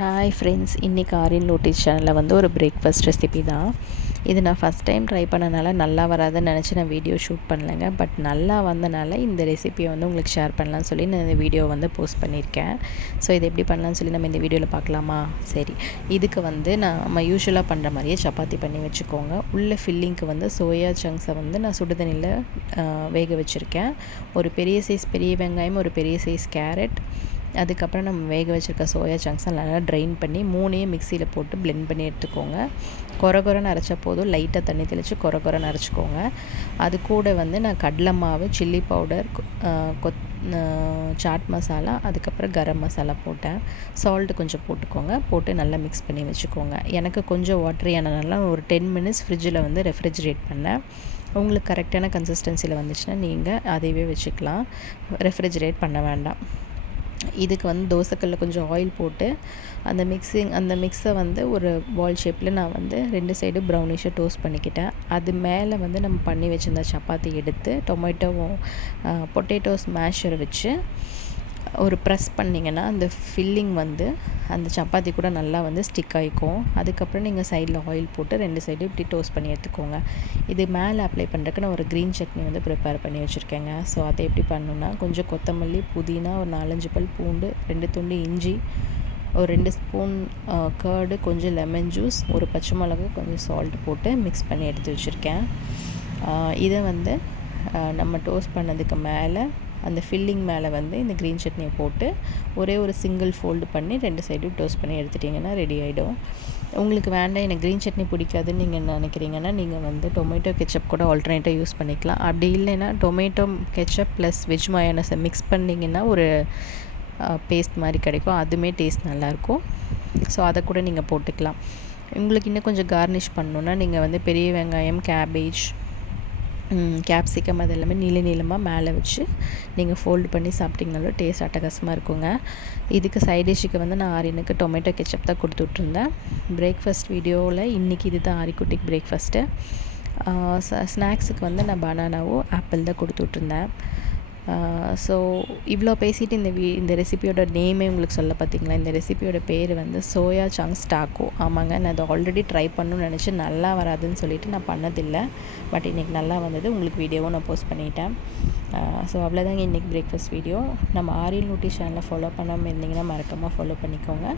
Hi friends, இன்றைக்கி ஆரியன் லோட்டீஸ் சேனலில் வந்து ஒரு பிரேக்ஃபாஸ்ட் ரெசிபி தான். இது நான் ஃபஸ்ட் டைம் ட்ரை பண்ணனால நல்லா வராதுன்னு நினச்சி நான் வீடியோ ஷூட் பண்ணலைங்க. பட் நல்லா வந்தனால இந்த ரெசிபியை வந்து உங்களுக்கு ஷேர் பண்ணலான்னு சொல்லி நான் இந்த வீடியோ வந்து போஸ்ட் பண்ணியிருக்கேன். ஸோ இது எப்படி பண்ணலான்னு சொல்லி நம்ம இந்த வீடியோவில் பார்க்கலாமா? சரி, இதுக்கு வந்து நம்ம யூஸ்வலாக பண்ணுற மாதிரியே சப்பாத்தி பண்ணி வச்சுக்கோங்க. உள்ள ஃபில்லிங்க்கு வந்து சோயா சங்க்ஸை வந்து நான் சுடுதண்ணியில் வேக வச்சுருக்கேன். ஒரு பெரிய சைஸ் பெரிய வெங்காயம், ஒரு பெரிய சைஸ் கேரட், அதுக்கப்புறம் நம்ம வேக வச்சுருக்க சோயா சங்க்ஸை நல்லா ட்ரைன் பண்ணி மூணையும் மிக்சியில் போட்டு பிளெண்ட் பண்ணி எடுத்துக்கோங்க. கொரகொரன்னு அரைச்சா போதும், லைட்டாக தண்ணி தெளித்து கொரகொரன்னு அரைச்சிக்கோங்க. அது கூட வந்து நான் கடலை மாவு, சில்லி பவுடர், சாட் மசாலா, அதுக்கப்புறம் கரம் மசாலா போட்டேன். சால்ட்டு கொஞ்சம் போட்டுக்கோங்க. போட்டு நல்லா மிக்ஸ் பண்ணி வச்சுக்கோங்க. எனக்கு கொஞ்சம் வாட்டரியானனால ஒரு 10 மினிட்ஸ் ஃப்ரிட்ஜில் வந்து ரெஃப்ரிஜிரேட் பண்ணேன். உங்களுக்கு கரெக்டான கன்சிஸ்டன்சியில் வந்துச்சுன்னா நீங்கள் அதையவே வச்சுக்கலாம், ரெஃப்ரிஜிரேட் பண்ண வேண்டாம். இதுக்கு வந்து தோசைக்கல்ல கொஞ்சம் ஆயில் போட்டு அந்த மிக்ஸை வந்து ஒரு பால் ஷேப்பில் நான் வந்து 2 சைடு ப்ரௌனிஷாக டோஸ்ட் பண்ணிக்கிட்டேன். அது மேலே வந்து நம்ம பண்ணி வச்சுருந்த சப்பாத்தி எடுத்து டொமேட்டோவும் பொட்டேட்டோஸ் மேஷரை வச்சு ஒரு ப்ரெஸ் பண்ணிங்கன்னா அந்த ஃபில்லிங் வந்து அந்த சப்பாத்தி கூட நல்லா வந்து ஸ்டிக் ஆகிக்கும். அதுக்கப்புறம் நீங்கள் சைடில் ஆயில் போட்டு 2 சைடும் இப்படி டோஸ்ட் பண்ணி எடுத்துக்கோங்க. இது மேலே அப்ளை பண்ணுறதுக்கு நான் ஒரு க்ரீன் சட்னி வந்து ப்ரிப்பேர் பண்ணி வச்சுருக்கேங்க. ஸோ அதை எப்படி பண்ணணுன்னா, கொஞ்சம் கொத்தமல்லி, புதினா, ஒரு 4-5 பல் பூண்டு, 2 துண்டு இஞ்சி, ஒரு 2 ஸ்பூன் கர்டு, கொஞ்சம் லெமன் ஜூஸ், ஒரு பச்சை மிளகு, கொஞ்சம் சால்ட் போட்டு மிக்ஸ் பண்ணி எடுத்து வச்சுருக்கேன். இதை வந்து நம்ம டோஸ்ட் பண்ணதுக்கு மேலே அந்த ஃபில்லிங் மேலே வந்து இந்த க்ரீன் சட்னியை போட்டு ஒரே ஒரு சிங்கிள் ஃபோல்டு பண்ணி 2 சைடும் டோஸ்ட் பண்ணி எடுத்துட்டிங்கன்னா ரெடி ஆகிடும். உங்களுக்கு வேண்டாம், எனக்கு க்ரீன் சட்னி பிடிக்காதுன்னு நீங்கள் நினைக்கிறீங்கன்னா நீங்கள் வந்து டொமேட்டோ கெச்சப் கூட ஆல்டர்னேட்டாக யூஸ் பண்ணிக்கலாம். அப்படி இல்லைன்னா டொமேட்டோ கெச்சப் ப்ளஸ் வெஜ் மயோனஸை மிக்ஸ் பண்ணிங்கன்னா ஒரு பேஸ்ட் மாதிரி கிடைக்கும். அதுவுமே டேஸ்ட் நல்லாயிருக்கும். ஸோ அதை கூட நீங்கள் போட்டுக்கலாம். உங்களுக்கு இன்னும் கொஞ்சம் கார்னிஷ் பண்ணணுன்னா நீங்கள் வந்து பெரிய வெங்காயம், கேபேஜ், கேப்சிகம் அது எல்லாமே நீளமாக மேலே வச்சு நீங்கள் ஃபோல்டு பண்ணி சாப்பிட்டிங்கனாலும் டேஸ்ட் அட்டகாசமாக இருக்குங்க. இதுக்கு சைட் டிஷ்ஷுக்கு வந்து நான் ஆரியனுக்கு டொமேட்டோ கெச்சப் தான் கொடுத்து விட்ருந்தேன். பிரேக்ஃபாஸ்ட் வீடியோவில் இன்றைக்கி இது தான் ஆரிக்குட்டிக்கு பிரேக்ஃபாஸ்ட்டு. ஸ்நாக்ஸுக்கு வந்து நான் பனானாவும் ஆப்பிள் தான் கொடுத்து விட்ருந்தேன். ஸோ இவ்வளோ பேசிவிட்டு இந்த ரெசிபியோட நேமே உங்களுக்கு சொல்ல பார்த்தீங்களா? இந்த ரெசிபியோட பேர் வந்து சோயா சங்க்ஸ் டாக்கோ. ஆமாங்க, நான் அதை ஆல்ரெடி ட்ரை பண்ணணும்னு நினச்சி நல்லா வராதுன்னு சொல்லிவிட்டு நான் பண்ணதில்லை. பட் இன்றைக்கி நல்லா வந்தது. உங்களுக்கு வீடியோவும் நான் போஸ்ட் பண்ணிட்டேன். ஸோ அவ்வளோதாங்க இன்றைக்கி பிரேக்ஃபாஸ்ட் வீடியோ. நம்ம ஆரியன் லூட்டி சேனலை ஃபாலோ பண்ணாமல் இருந்தீங்கன்னா மறக்காமல் ஃபாலோ பண்ணிக்கோங்க.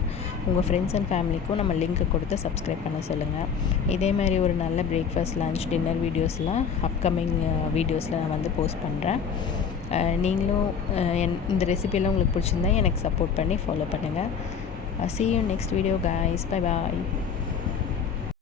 உங்கள் ஃப்ரெண்ட்ஸ் அண்ட் ஃபேமிலிக்கும் நம்ம லிங்க்கை கொடுத்து சப்ஸ்கிரைப் பண்ண சொல்லுங்கள். இதேமாதிரி ஒரு நல்ல பிரேக்ஃபாஸ்ட், லன்ச், டின்னர் வீடியோஸ்லாம் அப்கமிங் வீடியோஸில் நான் வந்து போஸ்ட் பண்ணுறேன். நீங்களும் இந்த ரெசிபியெல்லாம் உங்களுக்கு பிடிச்சிருந்தா எனக்கு சப்போர்ட் பண்ணி ஃபாலோ பண்ணுங்கள். See you next video guys. Bye bye.